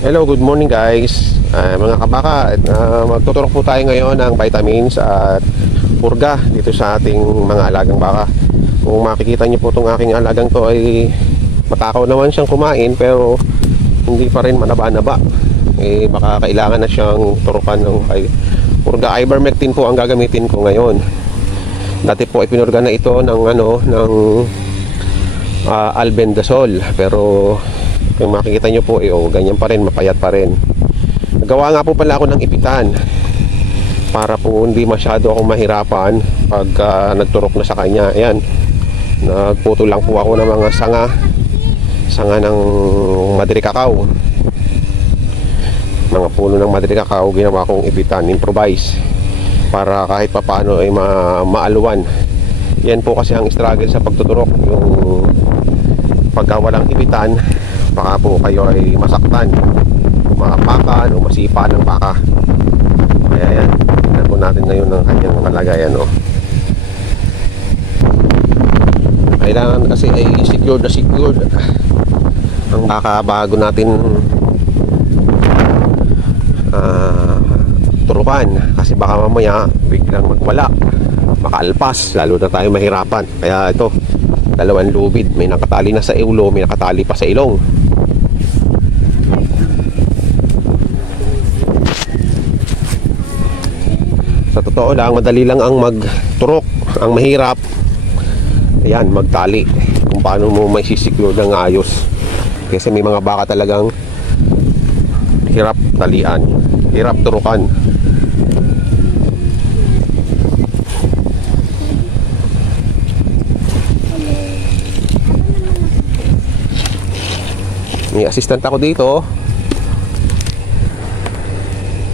Hello, good morning guys. Mga kabaka, magtuturok po tayo ngayon ng vitamins at purga dito sa ating mga alagang baka. Kung makikita niyo po itong aking alagang to ay matakaw naman siyang kumain pero hindi pa rin manaba-naba. Baka kailangan na siyang turukan ng purga. Ivermectin po ang gagamitin ko ngayon. Dati po ay pinurga na ito ng albendazole, pero kung makikita nyo po ganyan pa rin, mapayat pa rin. Nagawa nga po pala ako ng ipitan para po hindi masyado akong mahirapan pag nagturok na sa kanya. Ayan, nagputo lang po ako ng mga sanga ng Madre Cacao, mga puno ng Madre Cacao. Ginawa kong ipitan, improvise, para kahit papaano ay maaluwan. Yan po kasi ang struggle sa pagtuturok, yung pagka walang ipitan, baka po kayo ay masaktan, mapakan o masipa ng baka. Kaya yan, tignan po natin ngayon ng kanyang kalagayan. Kailangan kasi ay secured ang baka bago natin turukan, kasi baka mamaya biglang magwala, makaalpas, lalo na tayo mahirapan. Kaya ito, dalawang lubid, may nakatali na sa ulo, may nakatali pa sa ilong. Sa totoo lang, madali lang ang magturok. Ang mahirap, ayan, magtali, kung paano mo may sisiklo ng ayos. Kasi may mga baka talagang hirap talian, hirap turukan. May assistant ako dito,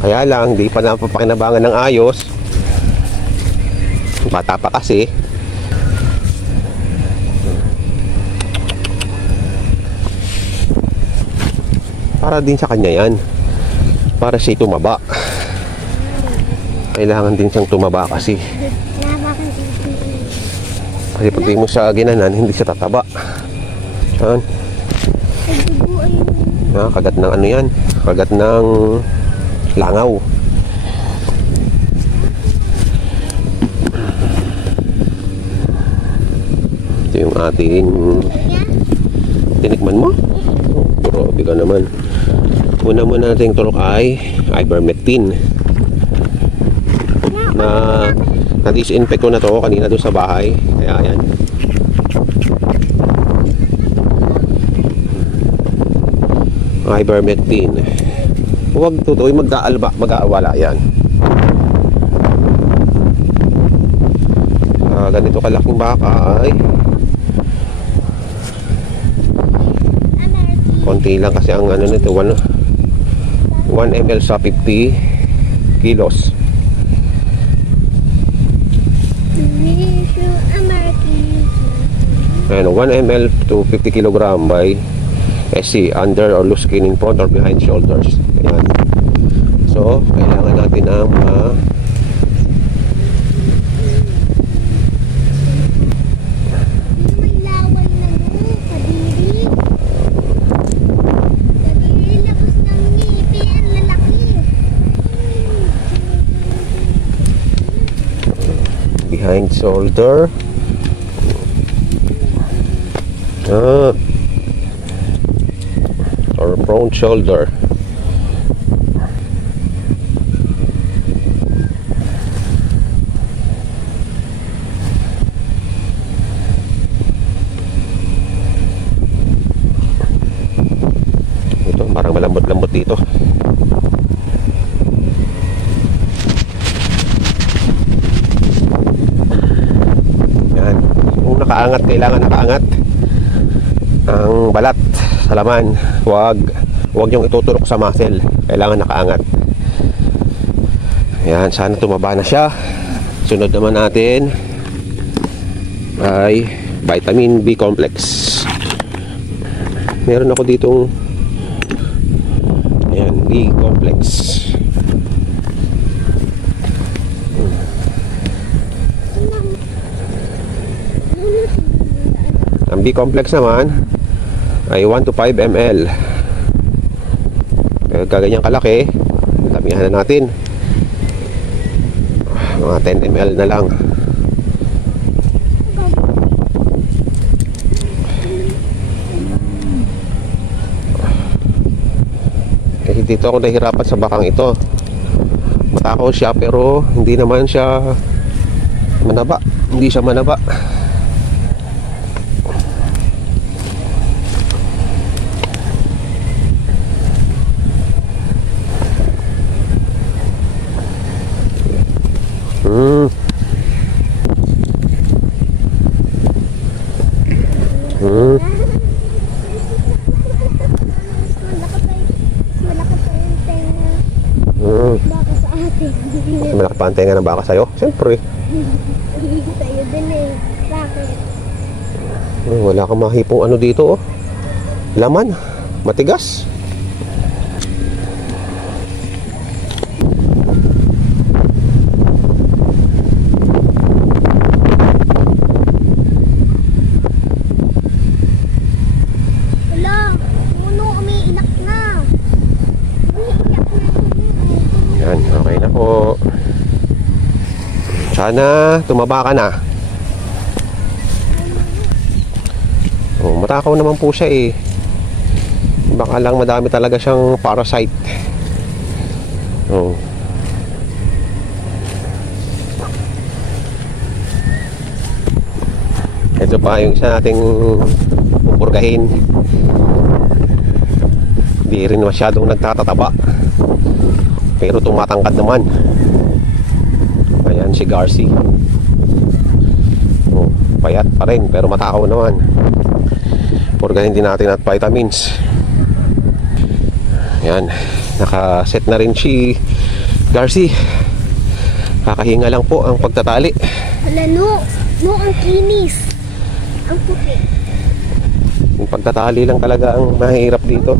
kaya lang di pa napapakinabangan ng ayos, bata pa kasi. Para din sa kanya yan, para siya tumaba. Kailangan din siyang tumaba kasi pag di mo siya ginanan, hindi siya tataba. Yan, kagat ng yan, kagat ng langaw. Ito yung ating tinikman mo. Grabe ka naman. Una muna natin turok ay ivermectin na disinfect ko na to kanina doon sa bahay. Kaya yan, ivermectin. Huwag tutoy mag-aawala yan. Ganito kalaking baka ay konti lang kasi ang nito, 1 ml sa 50 kilos. Ayan, 1 ml to 50 kilogram by SC, under or loose skin in front or behind shoulders. Ayan. So, kailangan natin ng behind shoulder. Or front shoulder. Ito, parang malambot-lambot dito. Yan. Kung nakaangat, kailangan nakaangat ang balat sa laman. Huwag yung ituturok sa muscle, kailangan nakaangat. Ayan, sana tumaba na siya. Sunod naman natin ay vitamin B complex. Meron ako ditong ayan, B complex. Ang B complex naman ay 1 to 5 ml. Gaganyang kalaki, damihan na natin. Mga 10 ml na lang. Dito ako nahihirapan sa bakang ito. Matakaw siya pero hindi naman siya manaba. Hindi siya manaba. Baka sa atin. Mas malaki pa ang tenga ng baka sa'yo? Siyempre. Sa'yo din eh. Bakit? Wala kang mahipong ano dito oh. Laman. Matigas. Wala. Puno, umiinak na. Umiiyak na. Yan, okay na po. Sana tumaba ka na. Oh, matakaw naman po siya eh. Baka lang madami talaga siyang parasite. Oh. Ito pa yung isa nating pupurgahin. Hindi rin masyadong nagtatataba. Pero tumatangkad naman. Ayan si Garci. Oh, payat pa rin pero matakaw naman. Purgahin din natin at vitamins. Ayan, nakaset na rin si Garci. Kakahinga lang po ang pagtatali. Wala, no. No, ang kinis. Ang puti. Yung pagtatali lang talaga ang mahirap dito.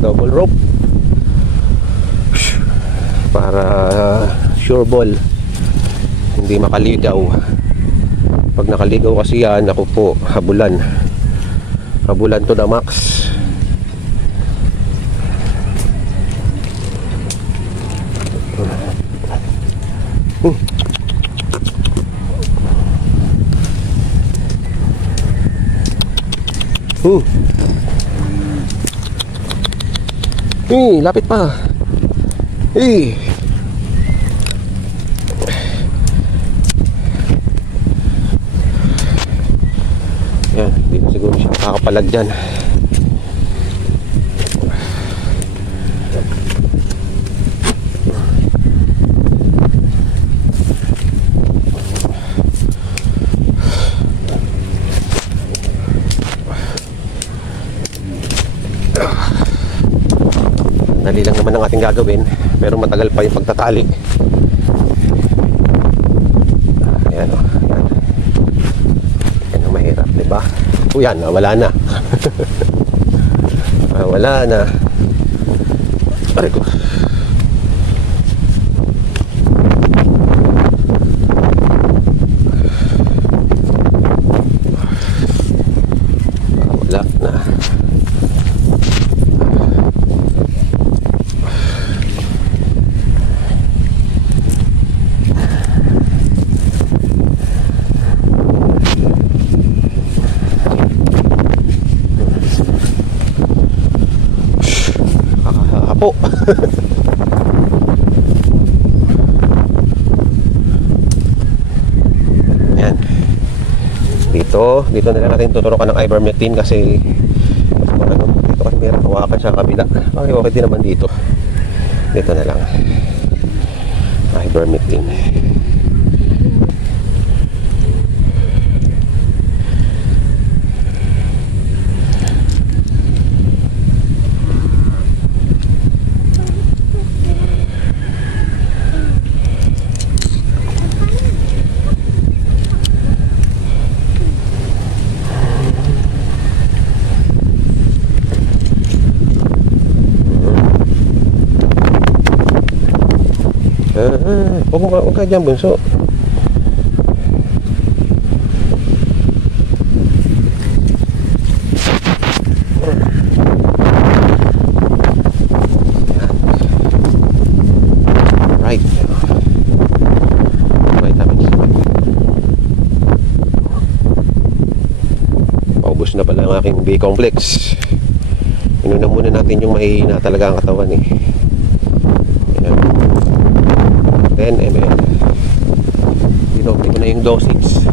Double rope para sure ball hindi makaligaw. Pag nakaligaw kasi yan, ako po, habulan to the max. Lapit pa. Yan, hindi na siguro siya makakapalag dyan. Dali lang naman ang ating gagawin, pero matagal pa yung pagtatali. Ayan o, ayan. Yan ang mahirap, diba? O yan, wala na. Wala na. Aray ko. Wala na. Po. Yan. Dito na lang natin tuturukan ng ivermectin kasi dito kasi meron hawakan sa kabila. Okay din naman dito. Dito na lang. Ivermectin. Huwag ka dyan, bunso. Right. Vitamins. Paubos na pala ang aking B-complex. Inunan muna natin yung mahihina talaga ang katawan eh. Ayan. 10 ml. Dinote ko na yung dosage.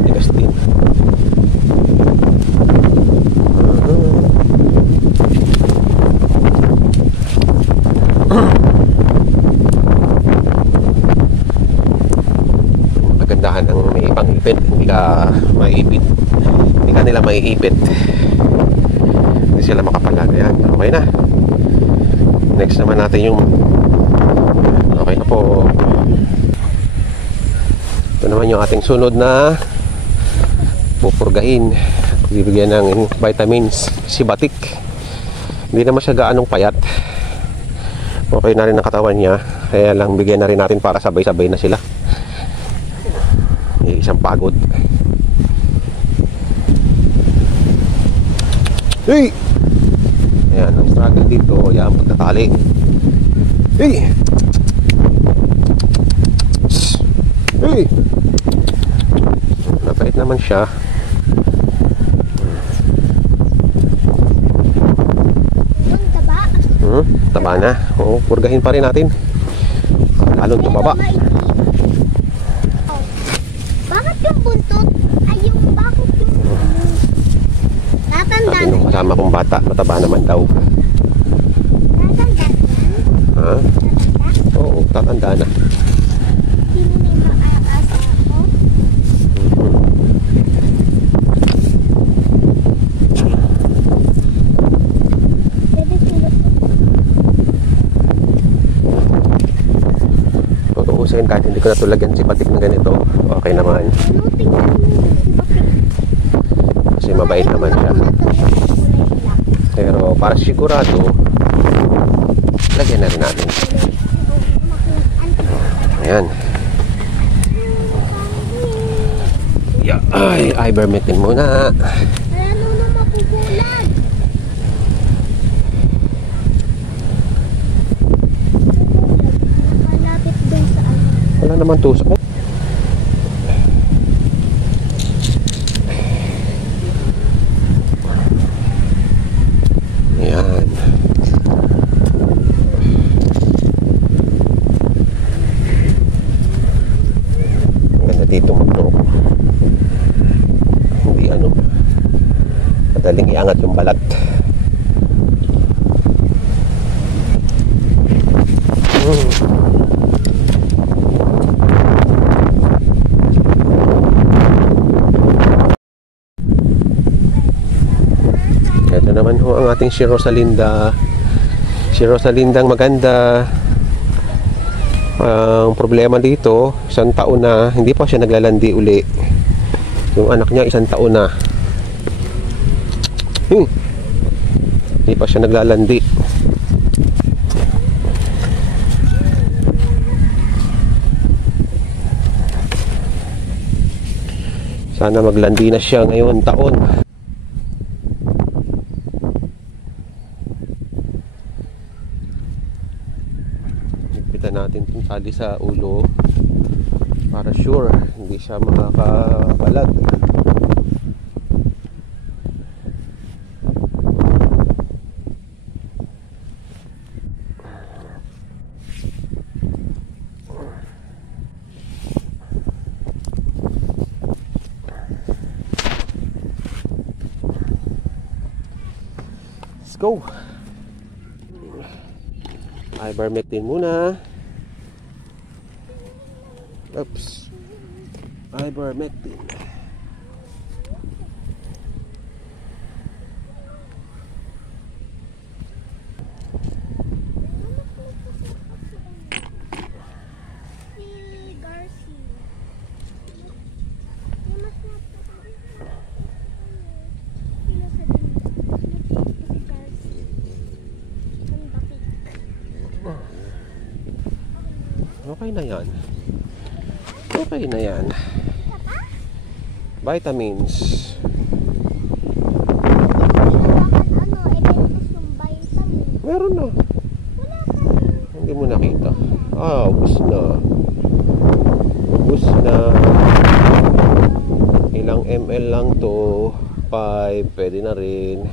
Tigas din. Magandahan ang may ibang ipit. Hindi ka maiipit. Hindi ka nila maiipit. Hindi sila makapalag. Ayan, okay na. Next naman natin yung okay na po. Ito naman yung ating sunod na pupurgahin. Bibigyan ng vitamins si Batik. Hindi naman siya gaanong payat. Okay na rin ang katawan niya. Kaya lang bigyan na rin natin para sabay-sabay na sila. Isang pagod. Hey! Ayan, ang struggle dito. Ayan, pagkatali. Hey! Hey! Napait naman siya. Taba. Taba na. Oo, purgahin pa rin natin. Lalong tumaba. Bakit yung buntot? Ay, yung bakit yung tatanda Sabi nung kasama kong bata, mataba naman daw. Tatanda na? Ha? Tatanda? Oo, tatanda na. Sino na yung asa ko? Pwede silot ko. Tutuusin kahit hindi ko natulagyan si Batik na ganito. Okay naman. Ano, tingnan mo. Kasi mabait naman siya. Pero para sigurado, lagyan na rin natin. Ayan. Yeah. Ay, ivermectin muna. Ano na mapupulag? Nakalapit doon sa ano. Wala naman tusok. Ayan. Maganda dito magturok. Hindi ano, madaling iangat yung balat. Ito naman ho ang ating si Rosalinda. Si Rosalindang maganda. Ang problema dito, 1 taon na, hindi pa siya naglalandi uli. Yung anak niya 1 taon na. Hindi pa siya naglalandi. Sana maglandi na siya ngayon taon. Higpitan natin itong tali sa ulo para sure hindi siya makakabalag. Let's go. Ivermectin muna. Oops. Ivermectin. Okay na yan. Okay na yan. Vitamins. Meron na. Hindi mo nakita. Ubus na. Ubus na. Ilang ml lang to. 5. Pwede na rin.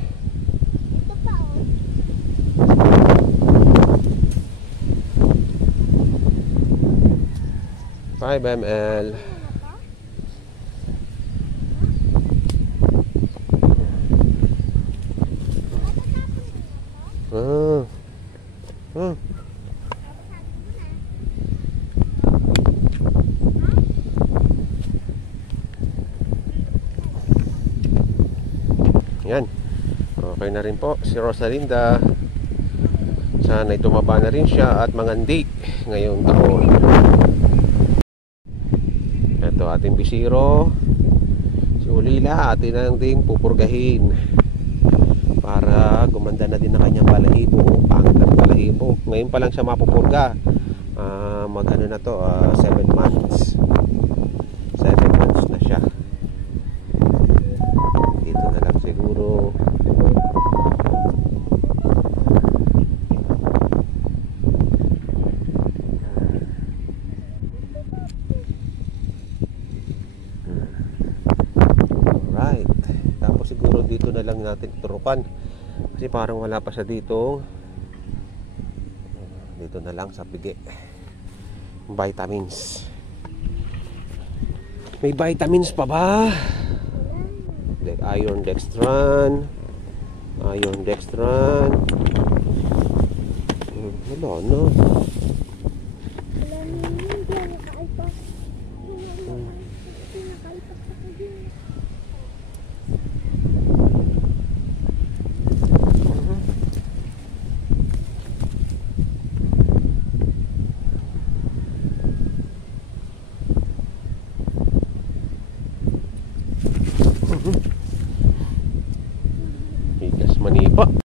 5 ml. Yan. Okay na rin po si Rosalinda. Sana'y tumaba na rin siya at mangandi ngayong taon. Ito ating bisiro. Si Ulila atin na ding pupurgahin para gumanda na din ang kanyang balahibo. Pangit ang balahibo. Ngayon pa lang siya mapupurga. Magano na to, 7 months. 7 months na siya. Dito na lang siguro. Alright. Tapos siguro dito na lang natin turukan. Kasi parang wala pa siya dito. Dito na lang sa pigi. Vitamins. May vitamins pa ba? Iron dextran. Iron dextran. Wala na. Bigas manipa.